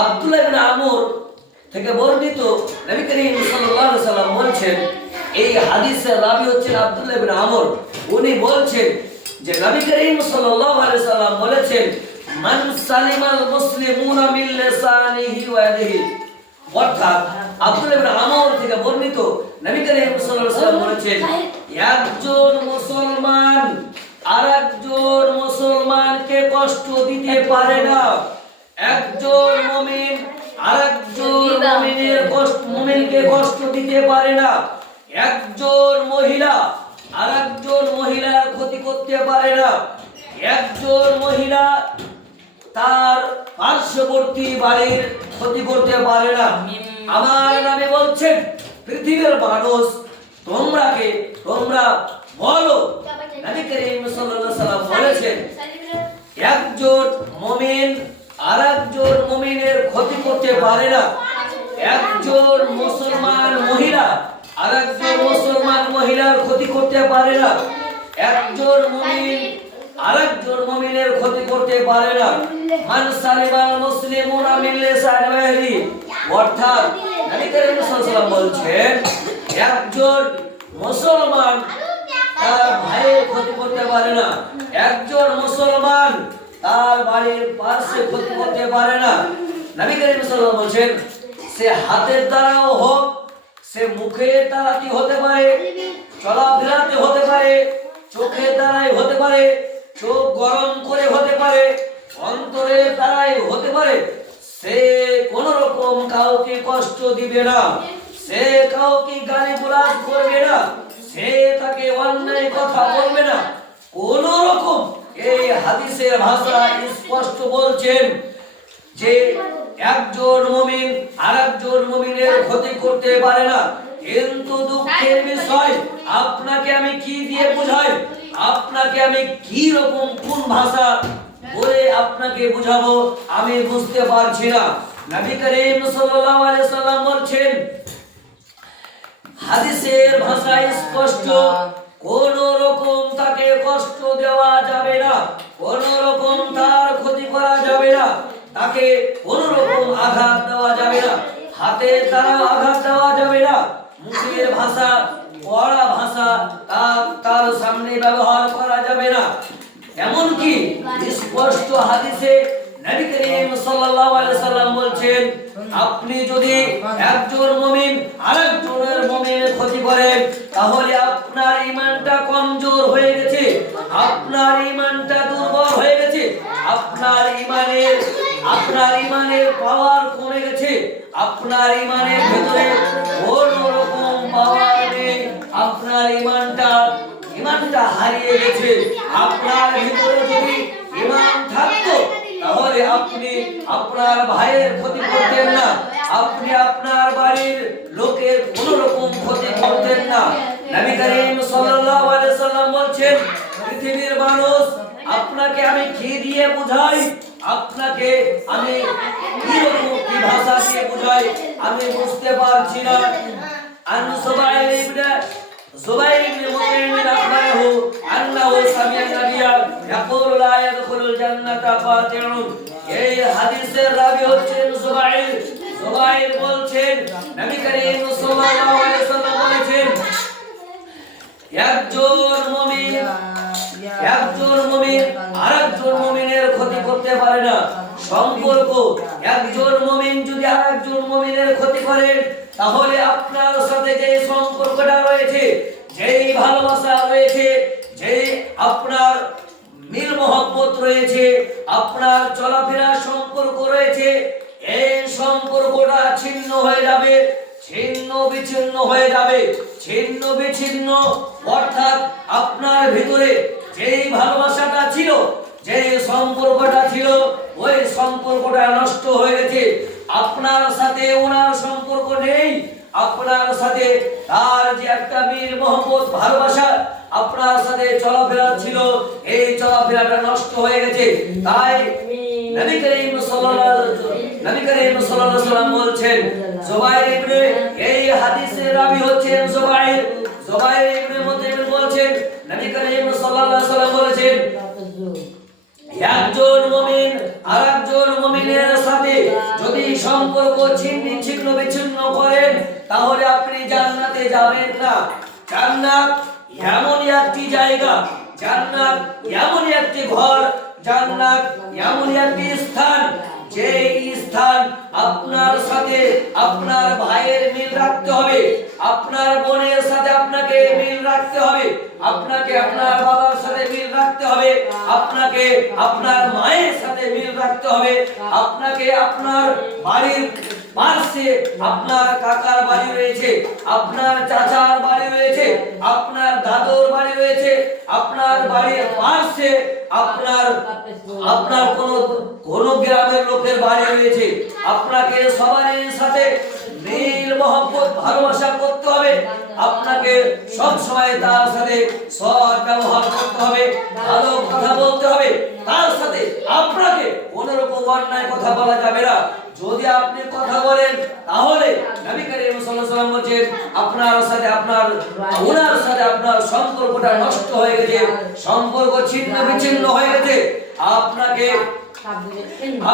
আব্দুল্লাহ ইবনে আমর থেকে বর্ণিত নবী করিম সাল্লাল্লাহু আলাইহি সাল্লাম বলছেন, এই হাদিসের রাবী হচ্ছেন আব্দুল্লাহ ইবনে আমর। উনি বলছেন যে নবী করিম সাল্লাল্লাহু আলাইহি সাল্লাম বলেছেন, মান সালিমাল মুসলিমুনা মিন লিসানিহি ওয়া ইয়াদিহি। অর্থাৎ আব্দুল্লাহ ইবনে আমর থেকে বর্ণিত নবী করিম সাল্লাল্লাহু আলাইহি সাল্লাম বলেছেন, একজন মুসলমান আরেকজন মুসলমানকে কষ্ট দিতে পারে না। একজন মুমিন আরেকজন মুমিনকে কষ্ট দিতে পারে না। একজন মহিলা আরেকজন মহিলার ক্ষতি করতে পারে না। একজন মহিলা তার পার্শ্ববর্তী বাড়ির ক্ষতি করতে পারে না। আমার নামে বলছেন, পৃথিবীর মানুষ তোমরা বলো, নবী করিম সাল্লাল্লাহু আলাইহি সাল্লাম বলেছেন, একজন মুমিন আরেকজন মুমিনের ক্ষতি করতে পারে না। একজন মুসলমান মহিলা আরেকজন মুসলমান মহিলার ক্ষতি করতে পারে না। একজন মুমিন আরেকজন মুমিনের ক্ষতি করতে পারে না। মান সালিমাল মুসলিমুনা মিন লিসানিহি। অর্থাৎ নবী করিম সাল্লাল্লাহু আলাইহি সাল্লাম বলছেন, একজন মুসলমান তার ভাইয়ের ক্ষতি করতে পারে না। একজন মুসলমান তার বাড়ির পাশে ক্ষতি করতে পারে না। নবী করিম সাল্লাল্লাহু আলাইহি সাল্লাম বলছেন, সে হাতের দ্বারাও হোক, সে মুখের দ্বারাই হতে পারে, চলাফেরাতে হতে পারে, চোখের দ্বারাই হতে পারে, চোখ গরম করে হতে পারে, অন্তরের দ্বারাই হতে পারে। সে কোন রকম কাউকে কষ্ট দিবে না, সে কাউকে গালিগালাজ করবে না, সে তাকে অন্যায় কথা বলবে না। কোন রকম, এই হাদিসের ভাষা স্পষ্ট বলছেন যে একজন মুমিন আরেকজন মুমিনের ক্ষতি করতে পারে না। কিন্তু দুঃখের বিষয়, আপনাকে আমি কি দিয়ে বোঝাই, আপনাকে আমি কি রকম কোন ভাষা বলে আপনাকে বুঝাবো আমি বুঝতে পারছি না। নবী করিম সাল্লাল্লাহু আলাইহি সাল্লাম বলছেন, হাদিসের ভাষা স্পষ্ট, কোন রকম তাকে কষ্ট দেওয়া যাবে না, কোন রকম তার ক্ষতি করা যাবে না, তাকে কোন রকম আঘাত দেওয়া যাবে না, হাতের দ্বারা আঘাত দেওয়া যাবে না, মুখের ভাষা কড়া ভাষা তার সামনে ব্যবহার করা যাবে না। এমনকি স্পষ্ট হাদিসে নবী করিম সাল্লাল্লাহু আলাইহি সাল্লাম বলছেন, আপনি যদি একজন মুমিন আরেকজনের মুমিনের ক্ষতি করেন, তাহলে আপনার ঈমানটা কমজোর হয়ে গেছে, আপনার ঈমানটা দুর্বল হয়ে গেছে, আপনার ঈমানের পাওয়ার কমে গেছে, আপনার ঈমানের ভিতরে কোনো রকম পাওয়ার নেই, আপনার ঈমানটা হারিয়ে গেছে। আপনার ভিতরে যদি ঈমান থাকতো, তাহলে আপনি আপনার ভাইয়ের ক্ষতি করতেন না, আপনি আপনার বাড়ির লোকের কোনো রকম ক্ষতি করতেন না। নবী করিম সাল্লাল্লাহু আলাইহি সাল্লাম বলছেন, পৃথিবীর মানুষ আপনাকে আমি কি দিয়ে বুঝাই, আপনাকে আমি কি রকম কি ভাষা দিয়ে বুঝাই আমি বুঝতে পারছি না। আন সুবাইর ইবনে মুতিম আখবরাহু আন্নাহু সামিআ নাবিয়্যা ইয়াকুলু লা ইয়াদখুলুল জান্নাতা ফাতিউন। এই হাদিসের রাবী হচ্ছেন সুবাইর বলছেন, নবী করিম সাল্লাল্লাহু আলাইহি সাল্লাম বলেছেন, একজন মুমিন আরেকজন মুমিনের ক্ষতি করতে পারে না। সম্পর্ক, একজন মুমিন যদি আরেকজন মুমিনের ক্ষতি করেন, তাহলে আপনার সাথে যে সম্পর্কটা রয়েছে, যেই ভালোবাসা রয়েছে, যে আপনার মিল মহব্বত রয়েছে, আপনার চলাফেরার সম্পর্ক রয়েছে, এই সম্পর্কটা ছিন্ন হয়ে যাবে, ছিন্ন বিচ্ছিন্ন। অর্থাৎ আপনার ভিতরে যেই ভালোবাসাটা ছিল, যে সম্পর্কটা ছিল, ওই সম্পর্কটা নষ্ট হয়ে গেছে। আপনার সাথে ওনার সম্পর্ক নেই, আপনার সাথে তার যে একটা মিল মহব্বত ভালোবাসা আপনার সাথে চলাফেরা ছিল, এই চলাফেরাটা নষ্ট হয়ে গেছে। তাই নবী করিম সাল্লাল্লাহু আলাইহি সাল্লাম বলছেন, এই হাদিসের রাবী হচ্ছেন জুবাইর ইবনে মুতিম বলছেন, নবী করিম সাল্লাল্লাহু আলাইহি সাল্লাম বলেছেন, একজন মুমিন আরেকজন মুমিনের সাথে যদি সম্পর্ক ছিন্ন বিচ্ছিন্ন করেন তাহলে আপনি জান্নাতে যাবেন না। জান্নাত এমনই একটি জায়গা, জান্নাত এমনই একটি ঘর, জান্নাত এমনই একটি স্থান যে স্থান আপনার সাথে আপনার ভাইয়ের মিল রাখতে হবে, আপনার বোনের সাথে আপনাকে মিল রাখতে হবে, আপনাকে আপনার বাবার সাথে মিল রাখতে হবে, আপনাকে আপনার মায়ের সাথে মিল রাখতে হবে, আপনাকে আপনার বাড়ির পাশে আপনার কাকার বাড়ি রয়েছে, আপনার চাচার বাড়ি রয়েছে, আপনার দাদুর বাড়ি রয়েছে, আপনার বাড়ির পাশে আপনার আপনার কোন গ্রামের লোকের বাড়ি রয়েছে, আপনাকে সবার সাথে মিল মহব্বত ভালোবাসা করতে হবে, আপনাকে সব সময় তার সাথে সৎ ব্যবহার করতে হবে, ভালো কথা বলতে হবে, তার সাথে আপনাকে কোনো রকম অন্যায় কথা বলা যাবে না। যদি আপনি কথা বলেন তাহলে নবী করিম সাল্লাল্লাহু আলাইহি ওয়াসাল্লাম বলেন আপনার সাথে ওনার সাথে আপনার সম্পর্কটা নষ্ট হয়ে গেছে, সম্পর্ক ছিন্ন বিচ্ছিন্ন হয়ে গেছে।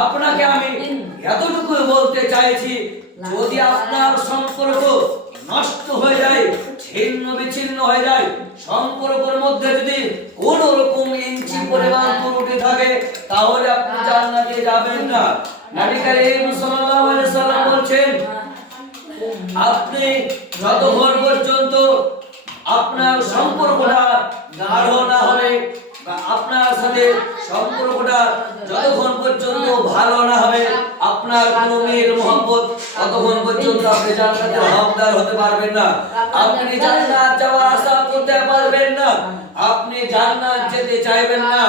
আপনাকে আমি এতটুকু বলতে চাইছি, যদি আপনার সম্পর্ক নষ্ট হয়ে যায়, ছিন্ন বিচ্ছিন্ন হয়ে যায়, সম্পর্কের মধ্যে যদি কোন রকম ইঞ্চি পরিমাণ ত্রুটি থাকে তাহলে আপনি জান্নাতে যাবেন না। নবী করিম সাল্লাল্লাহু আলাইহি ওয়াসাল্লাম বলেন আপনি যতক্ষণ পর্যন্ত আপনার সম্পর্কটা গাঢ় না হবে বা আপনার সাথে সম্পর্কটা যতক্ষণ পর্যন্ত ভালো না হবে, আপনার কোনো মিল মহব্বত, ততক্ষণ পর্যন্ত আপনি জান্নাতের হকদার হতে পারবেন না, আপনি জান্নাত যাওয়ার আশা করতে পারবেন না, আপনি জান্নাত যেতে চাইবেন না,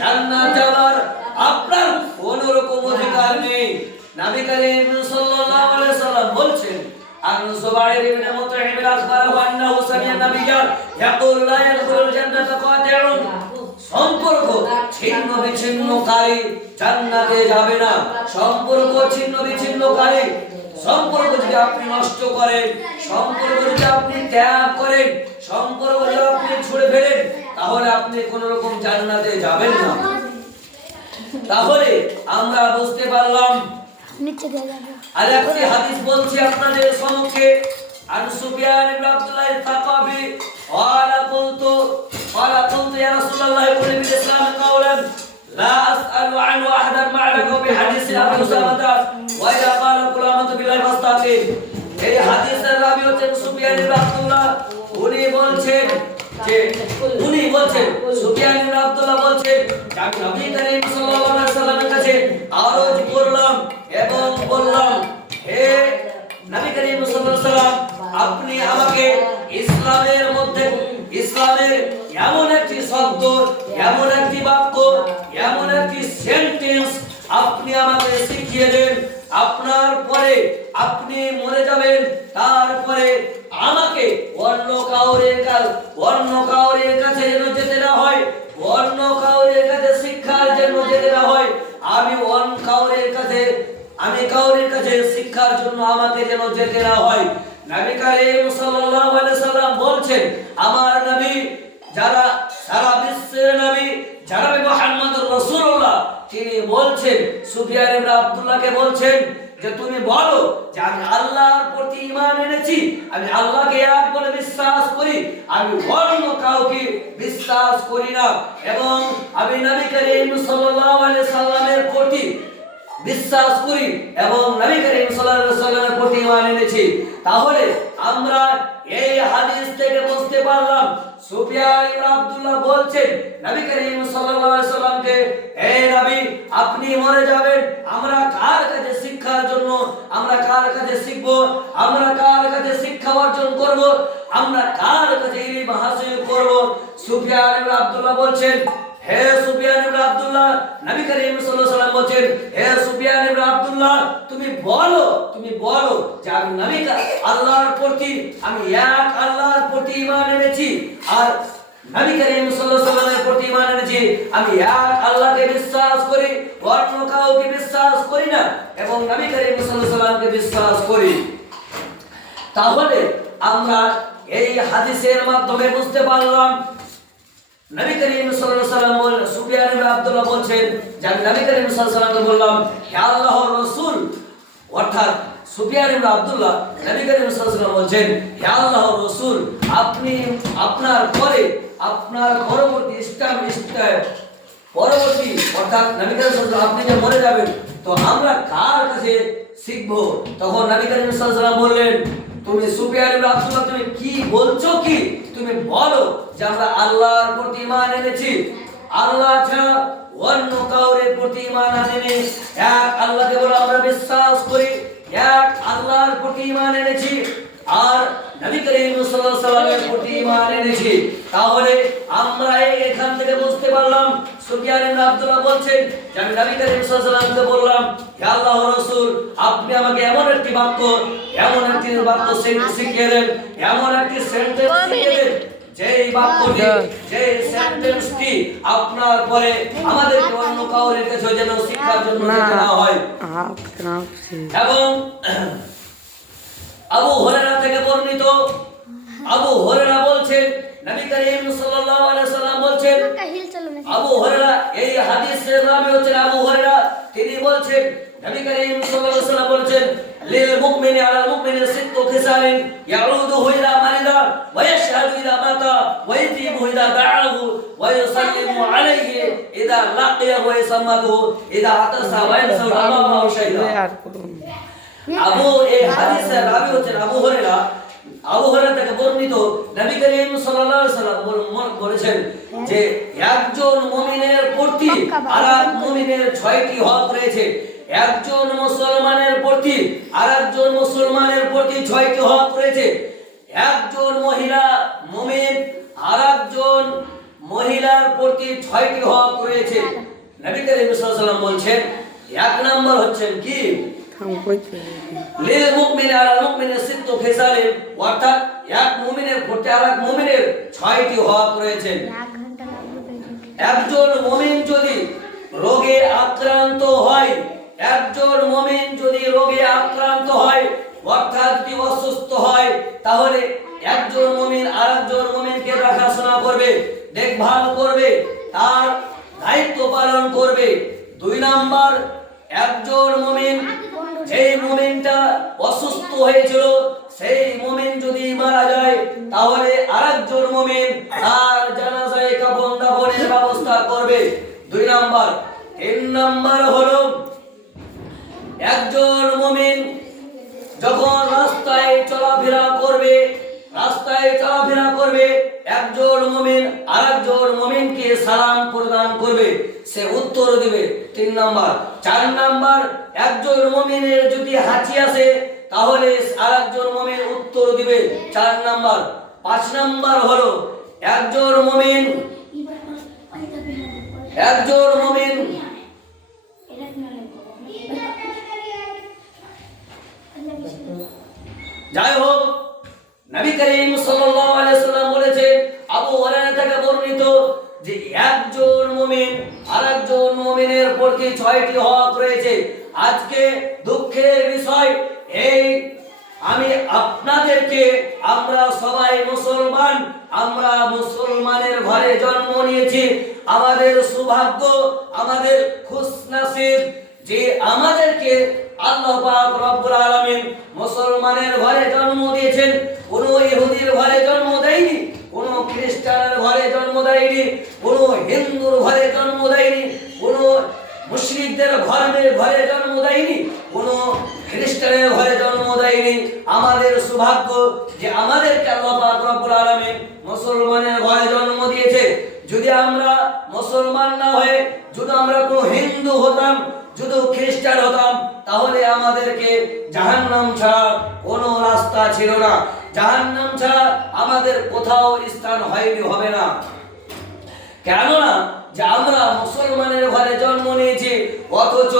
জান্নাত যাওয়ার আপনার কোনো রকম অধিকার নেই। নবী করিম সাল্লাল্লাহু আলাইহি ওয়াসাল্লাম বলেন عن زبير بن مطعم أخبره أنه سمع النبي يقول لا يدخل الجنة قاطع সম্পর্ক ছিন্ন বিচ্ছিন্নকারী জান্নাতে যাবে না। সম্পর্ক ছিন্ন বিচ্ছিন্নকারী, সম্পর্ক যদি আপনি নষ্ট করেন, সম্পর্ক যদি আপনি ত্যাগ করেন, সম্পর্ক যদি আপনি ছুড়ে ফেলেন তাহলে আপনি কোন রকম জান্নাতে যাবেন না। তাহলে আমরা বুঝতে পারলাম নিচে দিয়ে যাব। আরেকটি হাদিস বলছি আপনাদের সম্মুখে, আন সুফিয়ান ইবনে আব্দুল্লাহ আল-তাকাবি قال قلت يا رسول الله قل في الاسلام قولا لا اسال عنه احدا معك بحديث ابي اسامه واذا قال قل امنت بالله فاستقم। এই হাদিসের রাবি হচ্ছেন সুফিয়ান ইবনে আব্দুল্লাহ। উনি বলছেন সুফিয়ান ইবনে আব্দুল্লাহ বলছেন আমি নবী করিম সাল্লাল্লাহু আলাইহি ওয়াসাল্লামের কাছে আরজ করলাম এবং বললাম, হে নবী করিম সাল্লাল্লাহু আলাইহি ওয়াসাল্লাম, আপনি আমাকে ইসলামের মধ্যে ইসলামের এমন একটি শব্দ, এমন একটি বাক্য, এমন একটি সেন্টেন্স আপনি আমাকে শিখিয়ে দেন, আপনার পরে আপনি মরে যাবেন, তারপরে আমাকে অন্য কাউরের কাছে যেন যেতে না হয়, অন্য কাউরের কাছে শিক্ষার জন্য যেতে না হয়, আমি কাউরের কাছে শিক্ষার জন্য আমাকে যেন যেতে না হয়। নবী করিম সাল্লাল্লাহু আলাইহি সাল্লাম বলছেন, আমার নবী যারা সারা বিশ্বের নবী জনাবে মুহাম্মদুর রাসূলুল্লাহ, তিনি বলছেন সুফিয়ান ইবনে আব্দুল্লাহকে বলছেন যে তুমি বলো যে আমি আল্লাহর প্রতি ঈমান এনেছি, আমি আল্লাহকে এক বলে বিশ্বাস করি, আমি অন্য কাউকে বিশ্বাস করি না, এবং আমি নবী করিম সাল্লাল্লাহু আলাইহি সাল্লামের প্রতি বিশ্বাস করি এবং নবী করিম সাল্লাল্লাহু আলাইহি সাল্লামের প্রতি ঈমান এনেছি। তাহলে আমরা এই হাদিস থেকে বুঝতে পারলাম সুফিয়ান ইবনে আব্দুল্লাহ বলছেন নবী করিম সাল্লাল্লাহু আলাইহি সাল্লামকে, হে নবী আপনি মরে যাবেন, আমরা কার কাছে শিক্ষার জন্য, আমরা কার কাছে শিখব, আমরা কার কাছে শিক্ষা অর্জন করব, আমরা কার কাছে ইলম হাসিল করব? সুফিয়ান ইবনে আব্দুল্লাহ বলছেন, হে সুফিয়ান ইবনে আব্দুল্লাহ, নবী করিম সাল্লাল্লাহু আলাইহি ওয়াসাল্লাম বলেন, হে সুফিয়ান ইবনে আব্দুল্লাহ তুমি বলো যে আমি নবী আল্লাহর প্রতি, আমি এক আল্লাহর প্রতি ঈমান এনেছি, আর নবী করিম সাল্লাল্লাহু আলাইহি ওয়াসাল্লামের প্রতি ঈমান এনেছি, আমি এক আল্লাহকে বিশ্বাস করি, অন্য কাউকে বিশ্বাস করি না, এবং নবী করিম সাল্লাল্লাহু আলাইহি ওয়াসাল্লামকে বিশ্বাস করি। তাহলে আমরা এই হাদিসের মাধ্যমে বুঝতে পারলাম নবী করিম সাল্লাল্লাহু আলাইহি ওয়াসাল্লাম সুফিয়ান ইবনে আব্দুল্লাহ বলছেন যে আমি নবী করিম সাল্লাল্লাহু আলাইহি ওয়াসাল্লামকে বললাম, হে আল্লাহর রাসূল, অর্থাৎ সুফিয়ান ইবনে আব্দুল্লাহ নবী করিম সাল্লাল্লাহু আলাইহি ওয়াসাল্লাম বলছেন, হে আল্লাহর রাসূল, আপনি আপনার পরে আপনার পরবর্তী অর্থাৎ নবী করিম সাল্লাল্লাহু আলাইহি ওয়াসাল্লাম আপনি যে মরে যাবেন, তো আমরা কার কাছে শিখবো? তখন নবী করিম সাল্লাল্লাহু আলাইহি ওয়াসাল্লাম বললেন, তুমি সুফিয়ান ইবনে আব্দুল্লাহ, তুমি কি বলছো? কি তুমি বলো যে আমরা আল্লাহর প্রতি ঈমান এনেছি, আল্লাহ ছাড়া অন্য কাউরের প্রতি ঈমান আনিনি, এক আল্লাহকে বলে আমরা বিশ্বাস করি, এক আল্লাহর প্রতি ঈমান এনেছি আর নবী করিম সাল্লাল্লাহু আলাইহি ওয়াসাল্লামের প্রতি ঈমান এনেছি। তাহলে আমরা এখান থেকে বুঝতে পারলাম সুফিয়ান ইবনে আব্দুল্লাহ বলছেন যে আমি নবী করিম সাল্লাল্লাহু আলাইহি ওয়াসাল্লামকে বললাম, হে আল্লাহর রাসূল, আপনি আমাকে এমন একটি বাক্য শিখিয়ে দেন, এমন একটি সেন্টেন্স শিখিয়ে দেন যেই বাক্যটি, যেই সেন্টেন্সটি আপনার পরে আমাদের অন্য কাউরে কাছে যেন শিক্ষার জন্য না হয়। এবং আবু হুরায়রা থেকে বর্ণিত, আবু হুরায়রা বলছেন নবী করিম সাল্লাল্লাহু আলাইহি ওয়াসাল্লাম বলছেন, আবু হুরায়রা এই হাদিসের রাবী হচ্ছেন আবু হুরায়রা, তিনি বলছেন নবী করিম সাল্লাল্লাহু আলাইহি ওয়াসাল্লাম বলছেন, লিল মুমিনি আলাল মুমিনি সিত্তু খিসালিন ইয়াউদুহু ইলা মারিদা ওয়া ইয়াশহাদু ইলা মাতা ওয়া ইয়াতিমু ইলা দাআহু ওয়া ইউসাল্লিমু আলাইহি ইদা লাকিয়াহু ওয়া ইয়াসামাদু ইদা আতাসা ওয়া ইয়ানসাউ আল্লাহু শাইদা। আবু এই হাদিসের রাবী হচ্ছেন আবু হুরায়রা। আবু হুরায়রা থেকে বর্ণিত নবী করিম সাল্লাল্লাহু আলাইহি ওয়াসাল্লাম বলেছেন যে একজন মুমিনের প্রতি আরেক মুমিনের 6টি হক রয়েছে। একজন মুসলমানের প্রতি আরেকজন মুসলমানের প্রতি 6টি হক রয়েছে। একজন মহিলা মুমিন আরেকজন মহিলার প্রতি 6টি হক রয়েছে। নবী করিম সাল্লাল্লাহু আলাইহি ওয়াসাল্লাম বলছেন, এক নাম্বার হচ্ছেন কি লিল মুমিনি আলাল মুমিনি সিত্তু খিসালিন, অর্থাৎ এক মুমিনের প্রতি আরেক মুমিনের 6টি হক রয়েছে। একজন মুমিন যদি রোগে আক্রান্ত হয়, একজন মুমিন যদি রোগে আক্রান্ত হয় অর্থাৎ যদি অসুস্থ হয়, তাহলে একজন মুমিন আরেকজন মুমিনকে দেখাশোনা করবে, দেখভাল করবে, তার দায়িত্ব পালন করবে। 2 নাম্বার, একজন মুমিন, যেই মুমিনটা অসুস্থ হয়েছিল সেই মুমিন যদি মারা যায়, তাহলে আরেকজন মুমিন তার জানাজায় কাফন দাফনের ব্যবস্থা করবে। 2 নাম্বার। 3 নাম্বার হলো একজন মুমিন যখন রাস্তায় চলাফেরা করবে, একজন মুমিন আরেকজন মুমিনকে সালাম প্রদান করবে, সে উত্তর দিবে। 3 নাম্বার। 4 নাম্বার, একজন মুমিনের যদি হাঁচি আসে তাহলে আরেকজন মুমিন উত্তর দিবে, 4 নাম্বার। 5 নাম্বার হলো একজন মুমিন যাই হোক, নবী করিম সাল্লাল্লাহু আলাইহি ওয়াসাল্লাম বলেছেন, আবু হুরায়রা থেকে বর্ণিত যে একজন মুমিন আরেকজন মুমিনের প্রতি 6টি হক রয়েছে। আজকে দুঃখের বিষয় এই, আমি আপনাদেরকে, আমরা সবাই মুসলমান, আমরা মুসলমানের ঘরে জন্ম নিয়েছি, আমাদের সৌভাগ্য, আমাদের খুশনসিব যে আমাদেরকে আল্লাহ পাক রব্বুল আলামিন মুসলমানের ঘরে জন্ম দিয়েছেন। কোন ইহুদির ঘরে জন্ম দেয়নি, কোন খ্রিস্টানের ঘরে জন্ম দেয়নি, কোন হিন্দুর ঘরে জন্ম দেয়নি, কোন মুশরিকদের ঘরে জন্ম দেয়নি, কোন খ্রিস্টানের ঘরে জন্ম দেয়নি। আমাদের সৌভাগ্য যে আমাদেরকে আল্লাহ পাক রব্বুল আলামিন মুসলমানের ঘরে জন্ম দিয়েছে। যদি আমরা মুসলমান না হয়ে যদি আমরা কোনো হিন্দু হতাম, যদি খ্রিস্টান হতাম, তাহলে আমাদেরকে জাহান্নাম ছাড়া কোনো রাস্তা ছিল না, জাহান্নাম ছাড়া আমাদের কোথাও স্থান হবে না। কেননা যে আমরা মুসলমানের ঘরে জন্ম নিয়েছি, অথচ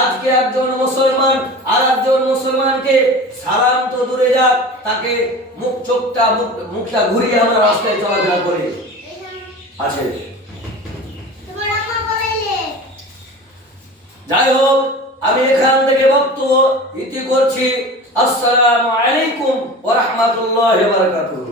আজকে একজন মুসলমান আর একজন মুসলমানকে সালাম তো দূরে যাক, তাকে মুখটা ঘুরিয়ে আমরা রাস্তায় চলাফেরা করি আছে। যাই হোক, আমি এখান থেকে বক্তব্য ইতি করছি। আসসালামু আলাইকুম ওয়া রাহমাতুল্লাহি ওয়া বারাকাতুহু।